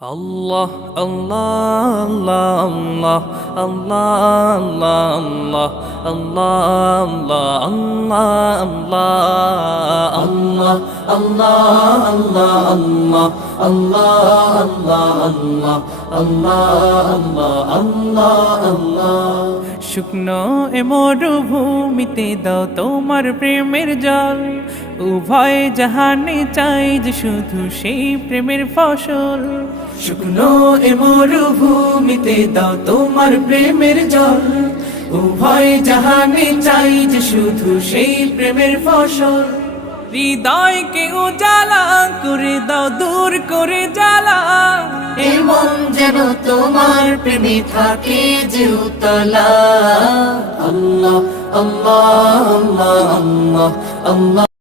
আল্লাহ আল্লাহ আল্লাহ আল্লাহ আল্লাহ আল্লাহ আল্লাহ আল্লাহ আল্লাহ আল্লাহ আল্লাহ আল্লাহ আল্লাহ আল্লাহ আল্লাহ শুকনো এ মরুভূমিতে দাও তোমার প্রেমের জল উভয় জাহানে চাই যে শুধু সেই প্রেমের ফসল শুকনো এ মরুভূমিতে দাও তোমার প্রেমের জল উভয় জাহানে চাই যে শুধু সেই প্রেমের ফসল হৃদয়কে উজালা করে দাও দূর করে জ্বালা এমন যেন তোমার প্রেমে থাকে যে উতলা আল্লাহ আল্লাহ আল্লাহ আল্লাহ আল্লাহ